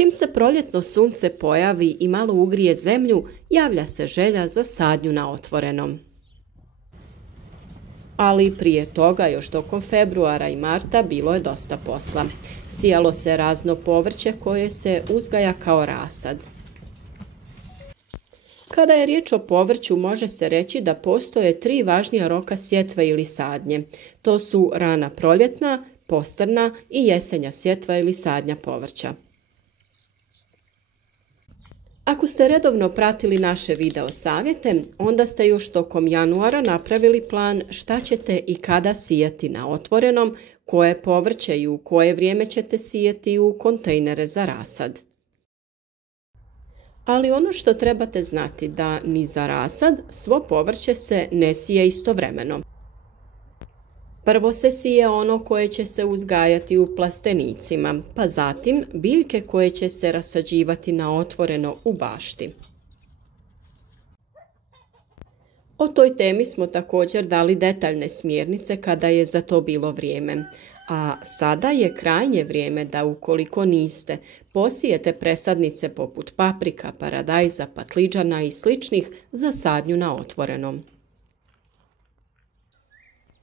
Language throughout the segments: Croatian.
Čim se proljetno sunce pojavi i malo ugrije zemlju, javlja se želja za sadnju na otvorenom. Ali prije toga, još tokom februara i marta, bilo je dosta posla. Sijalo se razno povrće koje se uzgaja kao rasad. Kada je riječ o povrću, može se reći da postoje 3 važnija roka sjetve ili sadnje. To su rana proljetna, postrna i jesenja sjetva ili sadnja povrća. Ako ste redovno pratili naše video savjete, onda ste još tokom januara napravili plan šta ćete i kada sijati na otvorenom, koje povrće i u koje vrijeme ćete sijati u kontejnere za rasad. Ali ono što trebate znati da ni za rasad svo povrće se ne sije istovremeno. Prvo se sije ono koje će se uzgajati u plastenicima, pa zatim biljke koje će se rasađivati na otvoreno u bašti. O toj temi smo također dali detaljne smjernice kada je za to bilo vrijeme. A sada je krajnje vrijeme da ukoliko niste, posijete presadnice poput paprika, paradajza, patliđana i sličnih za sadnju na otvorenom.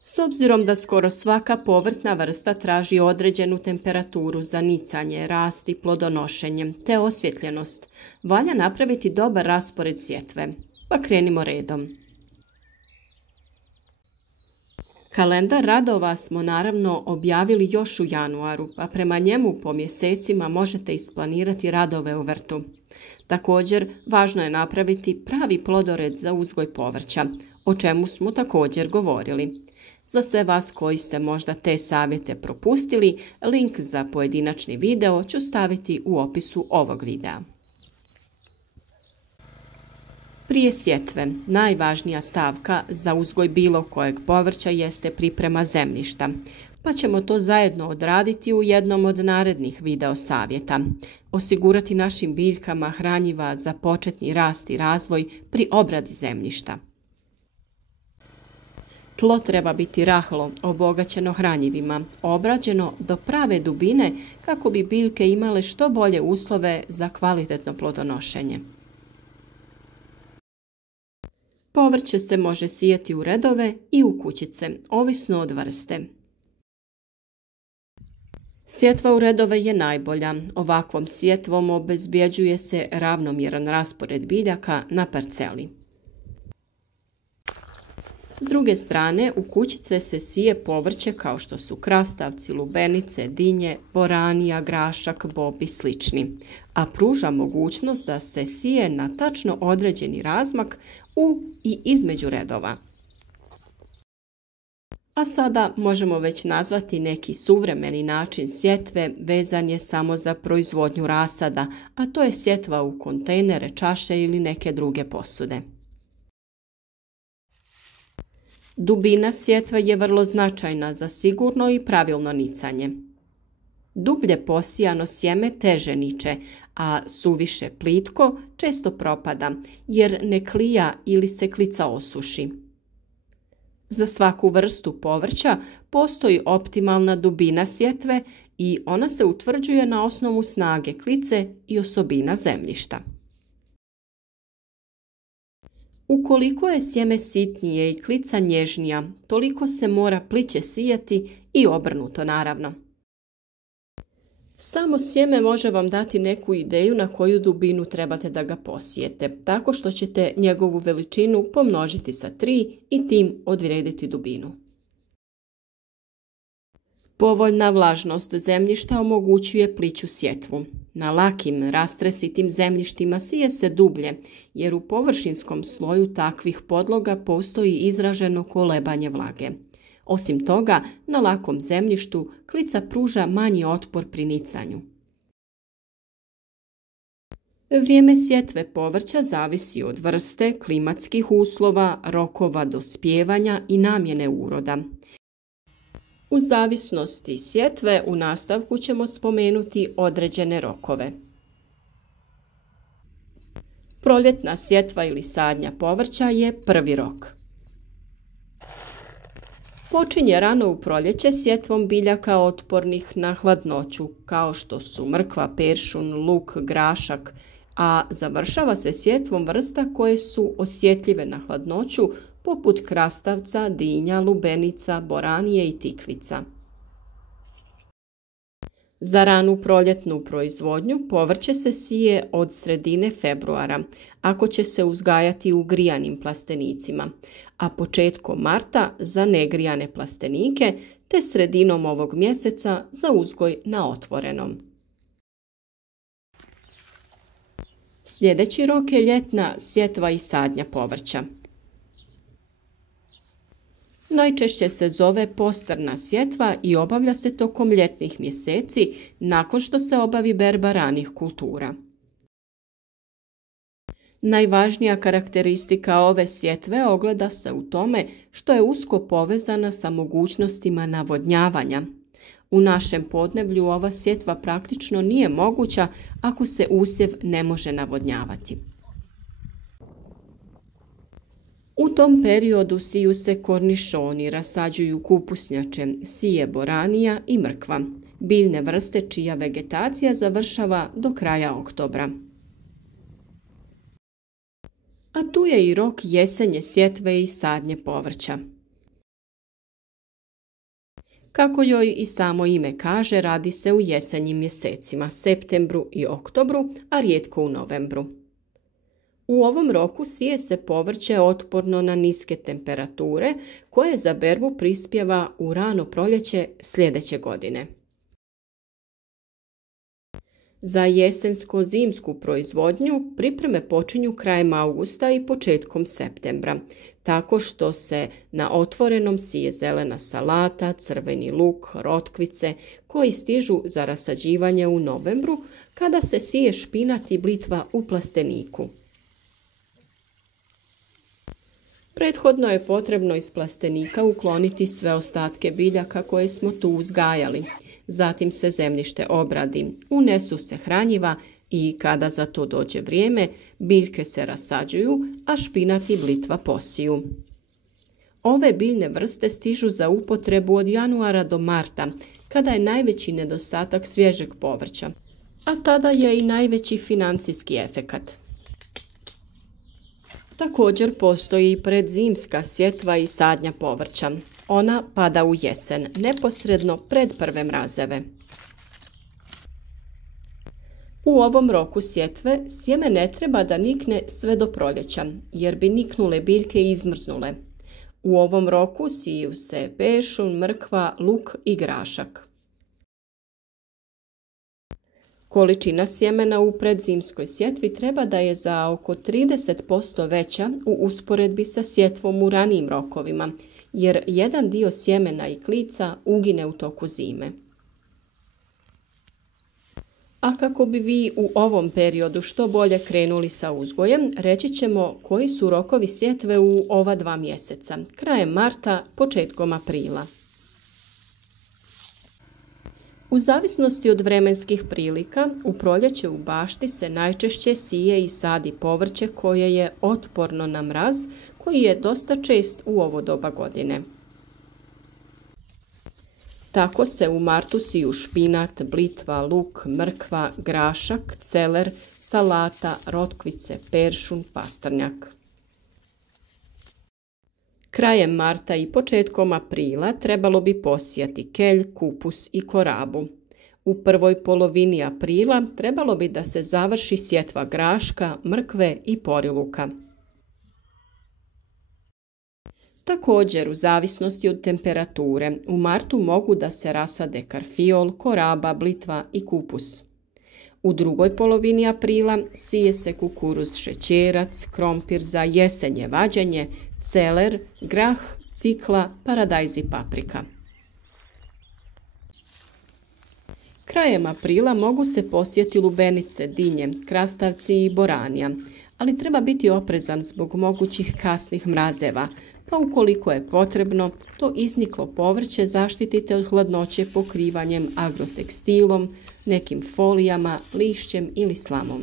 S obzirom da skoro svaka povrtna vrsta traži određenu temperaturu za nicanje, rast i plodonošenje, te osvjetljenost, valja napraviti dobar raspored sjetve. Pa krenimo redom. Kalendar radova smo naravno objavili još u januaru, a prema njemu po mjesecima možete isplanirati radove u vrtu. Također, važno je napraviti pravi plodored za uzgoj povrća, o čemu smo također govorili. Za sve vas koji ste možda te savjete propustili, link za pojedinačni video ću staviti u opisu ovog videa. Prije sjetve, najvažnija stavka za uzgoj bilo kojeg povrća jeste priprema zemljišta, pa ćemo to zajedno odraditi u jednom od narednih video savjeta. Osigurati našim biljkama hranjiva za početni rast i razvoj pri obradi zemljišta. Tlo treba biti rahlo, obogaćeno hranjivima, obrađeno do prave dubine kako bi biljke imale što bolje uslove za kvalitetno plodonošenje. Povrće se može sijati u redove i u kućice, ovisno od vrste. Sjetva u redove je najbolja. Ovakvom sjetvom obezbjeđuje se ravnomjeran raspored biljaka na parceli. S druge strane, u kućice se sije povrće kao što su krastavci, lubenice, dinje, boranija, grašak, bob i slični, a pruža mogućnost da se sije na tačno određeni razmak u i između redova. A sada možemo već nazvati neki suvremeni način sjetve vezan je samo za proizvodnju rasada, a to je sjetva u kontejnere, čaše ili neke druge posude. Dubina sjetve je vrlo značajna za sigurno i pravilno nicanje. Dublje posijano sjeme teže niče, a suviše plitko često propada jer ne klija ili se klica osuši. Za svaku vrstu povrća postoji optimalna dubina sjetve i ona se utvrđuje na osnovu snage klice i osobina zemljišta. Ukoliko je sjeme sitnije i klica nježnija, toliko se mora pliće sijati i obrnuto naravno. Samo sjeme može vam dati neku ideju na koju dubinu trebate da ga posijete, tako što ćete njegovu veličinu pomnožiti sa 3 i tim odrediti dubinu. Povoljna vlažnost zemljišta omogućuje pliću sjetvu. Na lakim, rastresitim zemljištima sije se dublje, jer u površinskom sloju takvih podloga postoji izraženo kolebanje vlage. Osim toga, na lakom zemljištu klica pruža manji otpor pri nicanju. Vrijeme sjetve povrća zavisi od vrste, klimatskih uslova, rokova dospijevanja i namjene uroda. U zavisnosti sjetve u nastavku ćemo spomenuti određene rokove. Proljetna sjetva ili sadnja povrća je prvi rok. Počinje rano u proljeće sjetvom biljaka otpornih na hladnoću, kao što su mrkva, peršun, luk, grašak, a završava se sjetvom vrsta koje su osjetljive na hladnoću, poput krastavca, dinja, lubenica, boranije i tikvica. Za ranu proljetnu proizvodnju povrće se sije od sredine februara, ako će se uzgajati u grijanim plastenicima, a početkom marta za negrijane plastenike, te sredinom ovog mjeseca za uzgoj na otvorenom. Sljedeći rok je ljetna sjetva i sadnja povrća. Najčešće se zove postrna sjetva i obavlja se tokom ljetnih mjeseci nakon što se obavi berba ranih kultura. Najvažnija karakteristika ove sjetve ogleda se u tome što je usko povezana sa mogućnostima navodnjavanja. U našem podneblju ova sjetva praktično nije moguća ako se usjev ne može navodnjavati. U tom periodu siju se kornišoni, rasađuju kupusnjače, sije boranija i mrkva, biljne vrste čija vegetacija završava do kraja oktobra. A tu je i rok jesenje sjetve i sadnje povrća. Kako joj i samo ime kaže, radi se u jesenjim mjesecima, septembru i oktobru, a rijetko u novembru. U ovom roku sije se povrće otporno na niske temperature koje za berbu prispijeva u rano proljeće sljedeće godine. Za jesensko-zimsku proizvodnju pripreme počinju krajem augusta i početkom septembra, tako što se na otvorenom sije zelena salata, crveni luk, rotkvice koji stižu za rasađivanje u novembru kada se sije špinat i blitva u plasteniku. Prethodno je potrebno iz plastenika ukloniti sve ostatke biljaka koje smo tu uzgajali. Zatim se zemljište obradi, unesu se hranjiva i kada za to dođe vrijeme, biljke se rasađuju, a špinat i blitva posiju. Ove biljne vrste stižu za upotrebu od januara do marta, kada je najveći nedostatak svježeg povrća, a tada je i najveći financijski efekat. Također postoji predzimska sjetva i sadnja povrća. Ona pada u jesen, neposredno pred prve mrazeve. U ovom roku sjetve sjeme ne treba da nikne sve do proljeća, jer bi niknule biljke izmrznule. U ovom roku siju se peršun, mrkva, luk i grašak. Količina sjemena u predzimskoj sjetvi treba da je za oko 30% veća u usporedbi sa sjetvom u ranijim rokovima, jer jedan dio sjemena i klica ugine u toku zime. A kako bi vi u ovom periodu što bolje krenuli sa uzgojem, reći ćemo koji su rokovi sjetve u ova 2 mjeseca, krajem marta, početkom aprila. U zavisnosti od vremenskih prilika, u proljeće u bašti se najčešće sije i sadi povrće koje je otporno na mraz, koji je dosta čest u ovo doba godine. Tako se u martu siju špinat, blitva, luk, mrkva, grašak, celer, salata, rotkvice, peršun, pastrnjak. Krajem marta i početkom aprila trebalo bi posijati kelj, kupus i korabu. U prvoj polovini aprila trebalo bi da se završi sjetva graška, mrkve i poriluka. Također, u zavisnosti od temperature, u martu mogu da se rasade karfiol, koraba, blitva i kupus. U drugoj polovini aprila sije se kukuruz šećerac, krompir za jesenje vađenje, celer, grah, cikla, paradajz i paprika. Krajem aprila mogu se posijati lubenice, dinje, krastavci i boranija, ali treba biti oprezan zbog mogućih kasnih mrazeva, pa ukoliko je potrebno, to izniklo povrće zaštitite od hladnoće pokrivanjem agrotekstilom, nekim folijama, lišćem ili slamom.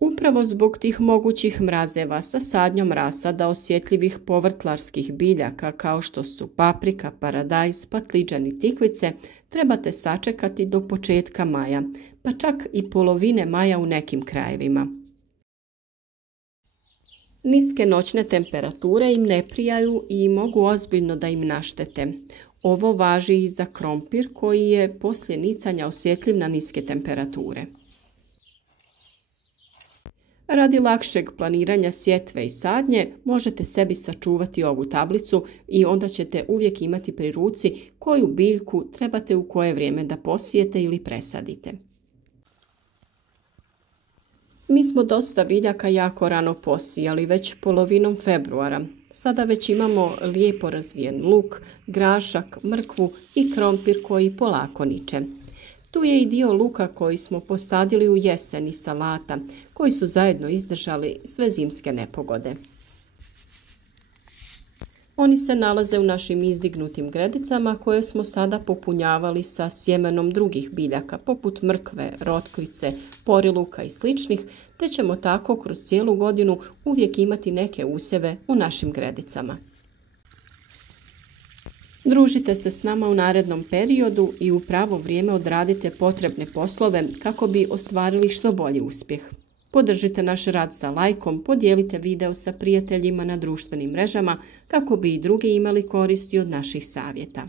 U Upravo zbog tih mogućih mrazeva sa sadnjom rasada osjetljivih povrtlarskih biljaka kao što su paprika, paradajz, patliđan i tikvice, trebate sačekati do početka maja, pa čak i polovine maja u nekim krajevima. Niske noćne temperature im ne prijaju i mogu ozbiljno da im naštete. Ovo važi i za krompir koji je poslije nicanja osjetljiv na niske temperature. Radi lakšeg planiranja sjetve i sadnje možete sebi sačuvati ovu tablicu i onda ćete uvijek imati pri ruci koju biljku trebate u koje vrijeme da posijete ili presadite. Mi smo dosta biljaka jako rano posijali, već polovinom februara. Sada već imamo lijepo razvijen luk, grašak, mrkvu i krompir koji polako niče. Tu je i dio luka koji smo posadili u jesen i salata, koji su zajedno izdržali sve zimske nepogode. Oni se nalaze u našim izdignutim gredicama koje smo sada popunjavali sa sjemenom drugih biljaka poput mrkve, rotkvice, poriluka i sličnih, te ćemo tako kroz cijelu godinu uvijek imati neke usjeve u našim gredicama. Družite se s nama u narednom periodu i u pravo vrijeme odradite potrebne poslove kako bi ostvarili što bolji uspjeh. Podržite naš rad sa lajkom, podijelite video sa prijateljima na društvenim mrežama kako bi i drugi imali koristi od naših savjeta.